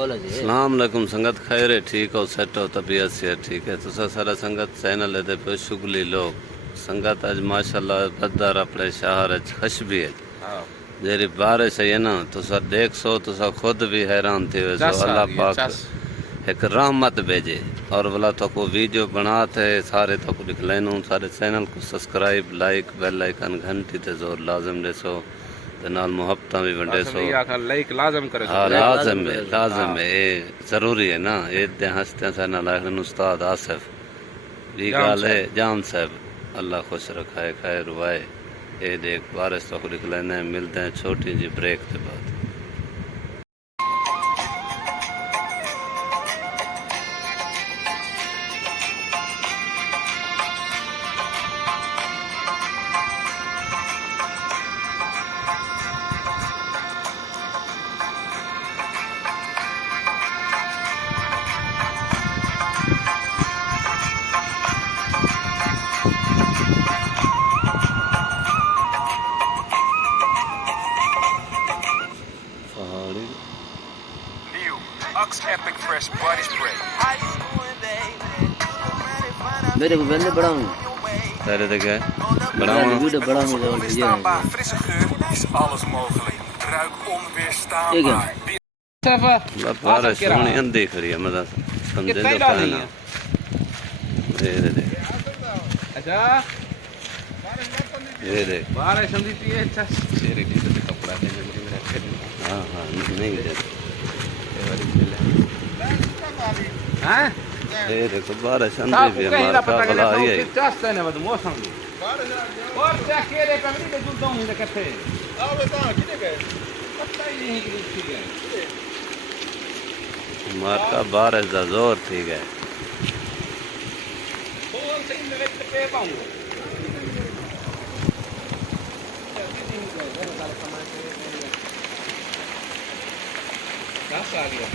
सलाम अलैकुम संगत खैर है ठीक हो सेट हो तबीयत से ठीक है तुसा सारा संगत चैनल है पे शुगली लोग संगत आज माशाल्लाह बदर अपने शहर खशबी है जेरी बारिश है ना तुसा देख सो तुसा खुद भी हैरान थे अल्लाह पाक एक रहमत भेजे और वाला तो को वीडियो बनाते सारे तो को दिखलाइनो सारे चैनल को सब्सक्राइब लाइक बेल आइकन घंटी ते जोर लाजम देसो ते नाल मोहब्बत भी वंडे सो लाइक लाजम करे हां लाजम है ये जरूरी है ना ये दे हंसते से ना लाखन उस्ताद आसिफ ये गाल है जान साहब अल्लाह खुश रखाए खैर हुए ये देख बारिश तो को दिखलाने मिलते हैं छोटी जी ब्रेक के बाद Ux Epic Fresh Body Spray. मेरे को बंदे बढ़ाऊं तेरे तक है बढ़ाऊं वीडियो बढ़ाऊं तो Onweerstaanbaar frisse geur is alles mogelijk. Ruik onweerstaanbaar. बारिश सोनी अंधी खड़ी है मतलब समझे तो कहना ये दे अच्छा ये दे बारिश अंधी थी अच्छा शेरी दी तो कपड़ा है हां हां नहीं दे हां ये देखो बारिश अंधी भी हमारा का भला ही है चाहते ने बद मौसम की और क्या के रे पगड़ी दे दूं हूं दे कथे आओ बेटा किने गए पता ही नहीं कि ठीक है हमारा बारिश दा जोर थी गए फोन से मेरे पे पाऊंगा क्या आ गया